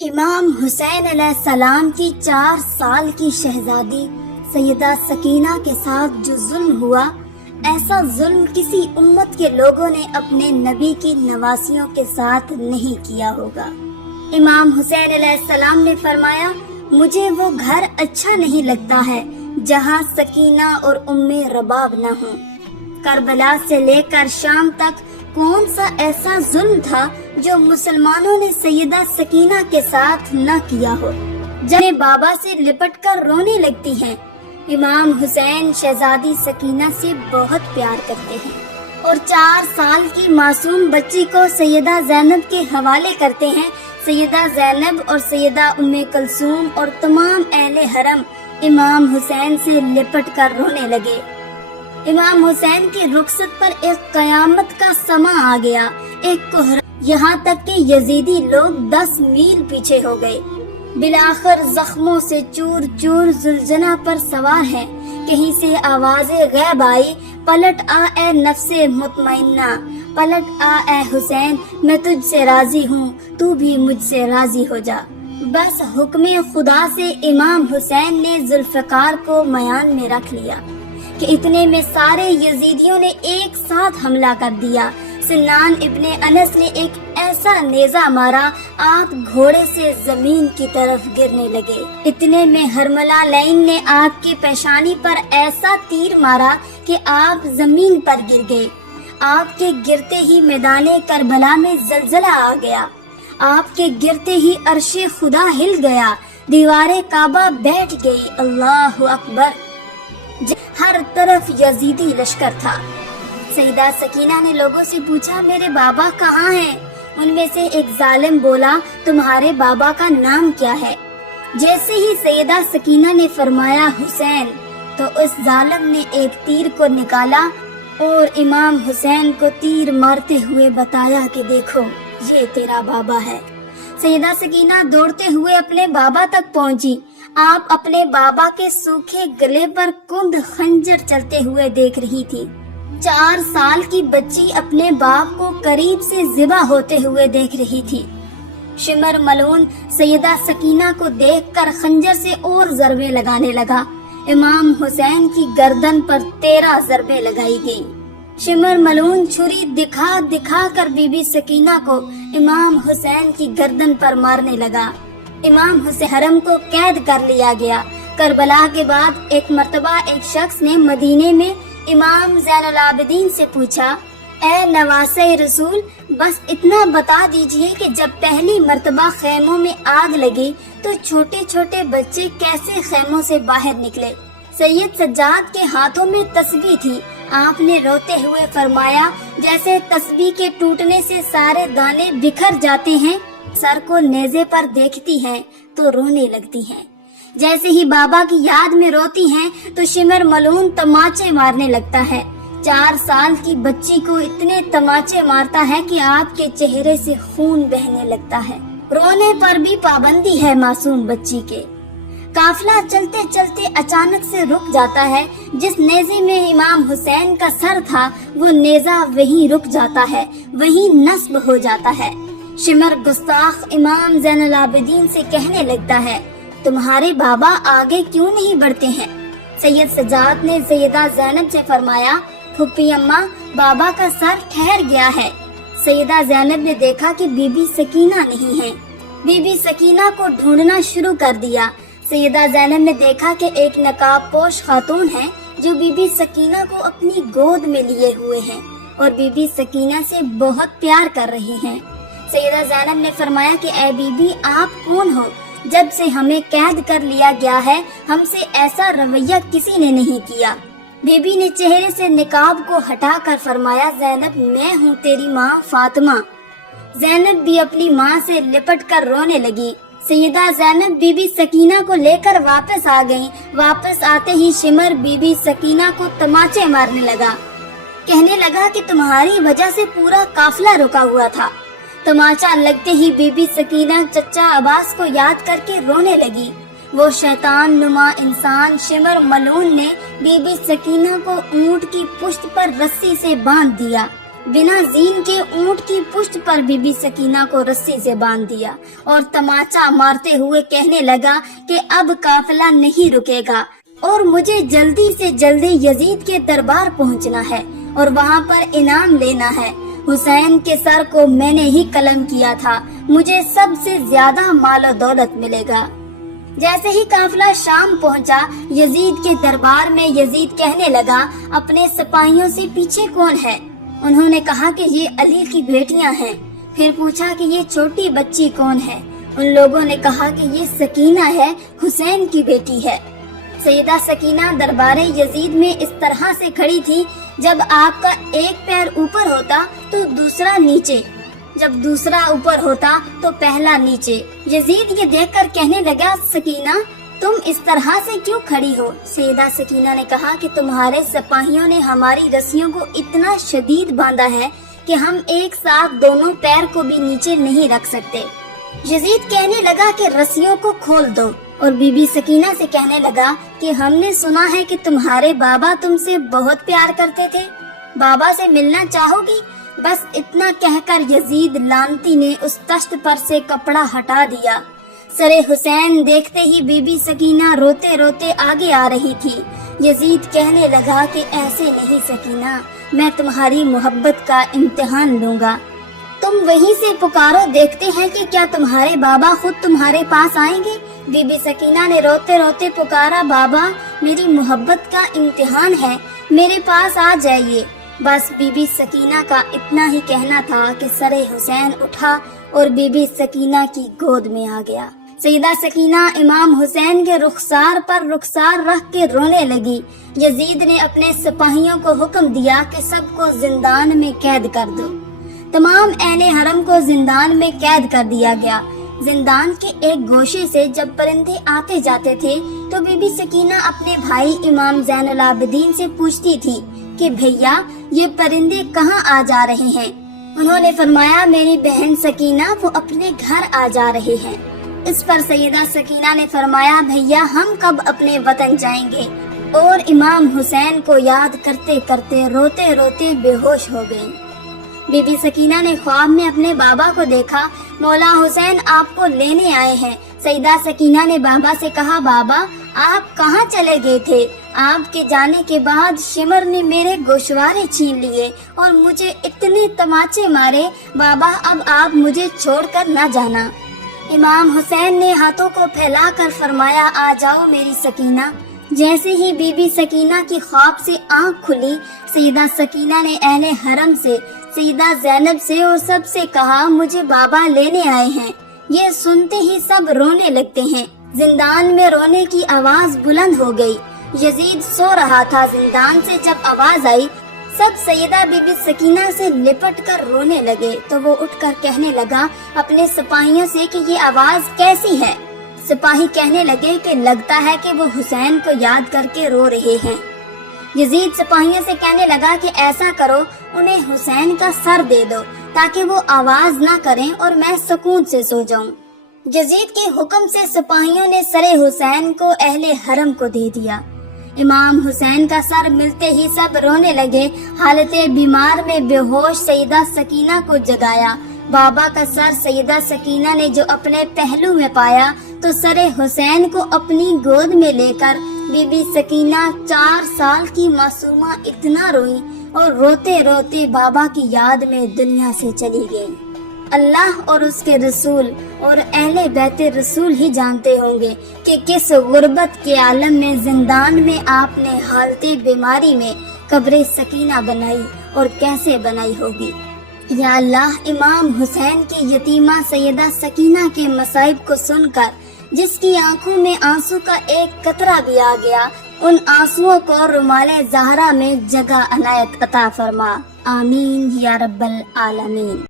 امام حسین علیہ السلام کی 4 سال کی شہزادی سیدہ سکینہ کے ساتھ جو ظلم ہوا، ایسا ظلم کسی امت کے لوگوں نے اپنے نبی کی نواسیوں کے ساتھ نہیں کیا ہوگا۔ امام حسین علیہ السلام نے فرمایا، مجھے وہ گھر اچھا نہیں لگتا ہے جہاں سکینہ اور رباب نہ ہوں۔ کربلا سے لے کر شام تک کون سا ایسا ظلم تھا جو مسلمانوں نے سیدہ سکینہ کے ساتھ نہ کیا ہو، جنہیں بابا سے لپٹ کر رونے لگتی ہیں۔ امام حسین شہزادی سکینہ سے بہت پیار کرتے ہیں اور 4 سال کی معصوم بچی کو سیدہ زینب کے حوالے کرتے ہیں۔ سیدہ زینب اور سیدہ کلثوم اور تمام اہل حرم امام حسین سے لپٹ کر رونے لگے۔ امام حسین کی رخصت پر ایک قیامت کا سما آ گیا، ایک کوہرام، یہاں تک کہ یزیدی لوگ 10 میل پیچھے ہو گئے۔ بالآخر زخموں سے چور چور زلزلہ پر سوار ہیں۔ کہیں سے آواز غیب آئی، پلٹ آ اے نفس مطمئنہ، پلٹ آ اے حسین، میں تجھ سے راضی ہوں، تو بھی مجھ سے راضی ہو جا۔ بس حکم خدا سے امام حسین نے ذوالفقار کو میان میں رکھ لیا کہ اتنے میں سارے یزیدیوں نے ایک ساتھ حملہ کر دیا۔ سنان ابن انس نے ایک ایسا نیزہ مارا، آپ گھوڑے سے زمین کی طرف گرنے لگے۔ اتنے میں ہرملہ لین نے آپ کی پیشانی پر ایسا تیر مارا کہ آپ زمین پر گر گئے۔ آپ کے گرتے ہی میدان کربلا میں زلزلہ آ گیا، آپ کے گرتے ہی عرش خدا ہل گیا، دیوار کعبہ بیٹھ گئی۔ اللہ اکبر! ہر طرف یزیدی لشکر تھا۔ سیدہ سکینہ نے لوگوں سے پوچھا، میرے بابا کہاں ہیں؟ ان میں سے ایک ظالم بولا، تمہارے بابا کا نام کیا ہے؟ جیسے ہی سیدہ سکینہ نے فرمایا حسین، تو اس ظالم نے ایک تیر کو نکالا اور امام حسین کو تیر مارتے ہوئے بتایا کہ دیکھو، یہ تیرا بابا ہے۔ سیدہ سکینہ دوڑتے ہوئے اپنے بابا تک پہنچی۔ آپ اپنے بابا کے سوکھے گلے پر کند خنجر چلتے ہوئے دیکھ رہی تھی۔ 4 سال کی بچی اپنے باپ کو قریب سے ذبح ہوتے ہوئے دیکھ رہی تھی۔ شمر ملعون سیدہ سکینہ کو دیکھ کر خنجر سے اور ضربیں لگانے لگا۔ امام حسین کی گردن پر 13 ضربیں لگائی گئی۔ شمر ملعون چھری دکھا دکھا کر بی بی سکینہ کو امام حسین کی گردن پر مارنے لگا۔ امام حسین حرم کو قید کر لیا گیا۔ کربلا کے بعد ایک مرتبہ ایک شخص نے مدینے میں امام زین العابدین سے پوچھا، اے نواسے رسول، بس اتنا بتا دیجئے کہ جب پہلی مرتبہ خیموں میں آگ لگی تو چھوٹے چھوٹے بچے کیسے خیموں سے باہر نکلے؟ سید سجاد کے ہاتھوں میں تسبیح تھی۔ آپ نے روتے ہوئے فرمایا، جیسے تسبیح کے ٹوٹنے سے سارے دانے بکھر جاتے ہیں، سر کو نیزے پر دیکھتی ہیں تو رونے لگتی ہیں۔ جیسے ہی بابا کی یاد میں روتی ہیں تو شمر ملعون تماچے مارنے لگتا ہے۔ 4 سال کی بچی کو اتنے تماچے مارتا ہے کہ آپ کے چہرے سے خون بہنے لگتا ہے۔ رونے پر بھی پابندی ہے معصوم بچی کے۔ قافلہ چلتے چلتے اچانک سے رک جاتا ہے۔ جس نیزے میں امام حسین کا سر تھا وہ نیزہ وہیں رک جاتا ہے، وہیں نصب ہو جاتا ہے۔ شمر گستاخ امام زین العابدین سے کہنے لگتا ہے، تمہارے بابا آگے کیوں نہیں بڑھتے ہیں؟ سید سجاد نے سیدہ زینب سے فرمایا، پھپھی اماں، بابا کا سر ٹھہر گیا ہے۔ سیدہ زینب نے دیکھا کہ بی بی سکینہ نہیں ہے۔ بی بی سکینہ کو ڈھونڈنا شروع کر دیا۔ سیدہ زینب نے دیکھا کہ ایک نقاب پوش خاتون ہے جو بی بی سکینہ کو اپنی گود میں لیے ہوئے ہیں اور بی بی سکینہ سے بہت پیار کر رہی ہیں۔ سیدہ زینب نے فرمایا کہ اے بی بی، آپ کون ہو؟ جب سے ہمیں قید کر لیا گیا ہے ہم سے ایسا رویہ کسی نے نہیں کیا۔ بی بی نے چہرے سے نقاب کو ہٹا کر فرمایا، زینب، میں ہوں تیری ماں فاطمہ۔ زینب بھی اپنی ماں سے لپٹ کر رونے لگی۔ سیدہ زینب بی بی سکینہ کو لے کر واپس آ گئیں۔ واپس آتے ہی شمر بی بی سکینہ کو تماچے مارنے لگا، کہنے لگا کہ تمہاری وجہ سے پورا قافلہ رکا ہوا تھا۔ تماچا لگتے ہی بی بی سکینہ چچا عباس کو یاد کر کے رونے لگی۔ وہ شیطان نما انسان شمر ملعون نے بی بی سکینہ کو اونٹ کی پشت پر رسی سے باندھ دیا बिना जीन के ऊंट की पुष्ट पर बीबी सकीना को रस्सी से बांध दिया और तमाचा मारते हुए कहने लगा कि अब काफिला नहीं रुकेगा और मुझे जल्दी से जल्दी यजीद के दरबार पहुंचना है और वहां पर इनाम लेना है। हुसैन के सर को मैंने ही कलम किया था, मुझे सबसे ज्यादा मालो दौलत मिलेगा। जैसे ही काफिला शाम पहुंचा, यजीद के दरबार में यजीद कहने लगा, अपने सिपाहियों से पीछे कौन है? उन्होंने कहा कि ये अली की बेटियां हैं। फिर पूछा कि ये छोटी बच्ची कौन है? उन लोगों ने कहा कि ये सकीना है, हुसैन की बेटी है। सैयदा सकीना दरबार यजीद में इस तरह से खड़ी थी, जब आपका एक पैर ऊपर होता तो दूसरा नीचे, जब दूसरा ऊपर होता तो पहला नीचे। यजीद ये देखकर कहने लगा, सकीना तुम इस तरह से क्यों खड़ी हो? सैयदा सकीना ने कहा कि तुम्हारे सिपाहियों ने हमारी रस्सियों को इतना शदीद बांधा है कि हम एक साथ दोनों पैर को भी नीचे नहीं रख सकते। यजीद कहने लगा कि रस्सियों को खोल दो और बीबी सकीना से कहने लगा कि हमने सुना है कि तुम्हारे बाबा तुमसे बहुत प्यार करते थे, बाबा से मिलना चाहोगी? बस इतना कहकर यजीद लानती ने उस तख्त पर से कपड़ा हटा दिया। सरे हुसैन देखते ही बीबी सकीना रोते रोते आगे आ रही थी। यजीद कहने लगा कि ऐसे नहीं सकीना, मैं तुम्हारी मोहब्बत का इम्तिहान लूंगा, तुम वहीं से पुकारो, देखते हैं कि क्या तुम्हारे बाबा खुद तुम्हारे पास आएंगे। बीबी सकीना ने रोते रोते पुकारा, बाबा मेरी मोहब्बत का इम्तिहान है, मेरे पास आ जाइए। बस बीबी सकीना का इतना ही कहना था कि सरे हुसैन उठा और बीबी सकीना की गोद में आ गया। सैयदा सकीना इमाम हुसैन के रुखसार पर रुखसार रख के रोने लगी। यजीद ने अपने सिपाहियों को हुक्म दिया कि सबको जिंदान में कैद कर दो। तमाम अहले हरम को जिंदान में कैद कर दिया गया। जिंदान के एक गोशे से जब परिंदे आते जाते थे तो बीबी सकीना अपने भाई इमाम ज़ैनुल आबिदीन से पूछती थी कि भैया ये परिंदे कहाँ आ जा रहे हैं? उन्होंने फरमाया, मेरी बहन सकीना वो अपने घर आ जा रहे हैं। इस पर सैयदा सकीना ने फरमाया, भैया हम कब अपने वतन जाएंगे? और इमाम हुसैन को याद करते करते रोते रोते बेहोश हो गई। बीबी सकीना ने ख्वाब में अपने बाबा को देखा, मौला हुसैन आपको लेने आए हैं। सैयदा सकीना ने बाबा से कहा, बाबा आप कहाँ चले गए थे? आपके जाने के बाद शिमर ने मेरे गोशवारे छीन लिए और मुझे इतने तमाचे मारे, बाबा अब आप मुझे छोड़कर न जाना। इमाम हुसैन ने हाथों को फैलाकर फरमाया, आ जाओ मेरी सकीना। जैसे ही बीबी सकीना की ख्वाब से आंख खुली, सैयदा सकीना ने अहले हरम से, सैयदा ज़ैनब से और सब से कहा, मुझे बाबा लेने आए हैं। ये सुनते ही सब रोने लगते हैं। जिंदान में रोने की आवाज बुलंद हो गई। यजीद सो रहा था। जिंदान से जब आवाज आई, सब सैयदा बीबी सकीना से लिपट कर रोने लगे तो वो उठकर कहने लगा अपने सिपाहियों से कि ये आवाज कैसी है? सिपाही कहने लगे कि लगता है कि वो हुसैन को याद करके रो रहे हैं। यजीद सिपाहियों से कहने लगा कि ऐसा करो, उन्हें हुसैन का सर दे दो ताकि वो आवाज ना करें और मैं सुकून से सो जाऊं। यजीद के हुक्म से सिपाहियों ने सरे हुसैन को अहले हरम को दे दिया। इमाम हुसैन का सर मिलते ही सब रोने लगे। हालते बीमार में बेहोश सैयदा सकीना को जगाया। बाबा का सर सैयदा सकीना ने जो अपने पहलू में पाया तो सरे हुसैन को अपनी गोद में लेकर बीबी सकीना 4 साल की मासूमा इतना रोई और रोते रोते बाबा की याद में दुनिया से चली गई। अल्लाह और उसके रसूल और अहले बैते रसूल ही जानते होंगे कि किस गुर्बत के आलम में जिंदान में आपने हालते बीमारी में कब्रे सकीना बनाई और कैसे बनाई होगी। या अल्लाह, इमाम हुसैन की यतीमा सैयदा सकीना के मसाइब को सुनकर जिसकी आंखों में आंसू का एक कतरा भी आ गया, उन आंसुओं को रुमाले ज़हरा में जगह अनायत अता फरमा। आमीन या रब्बल आलमीन।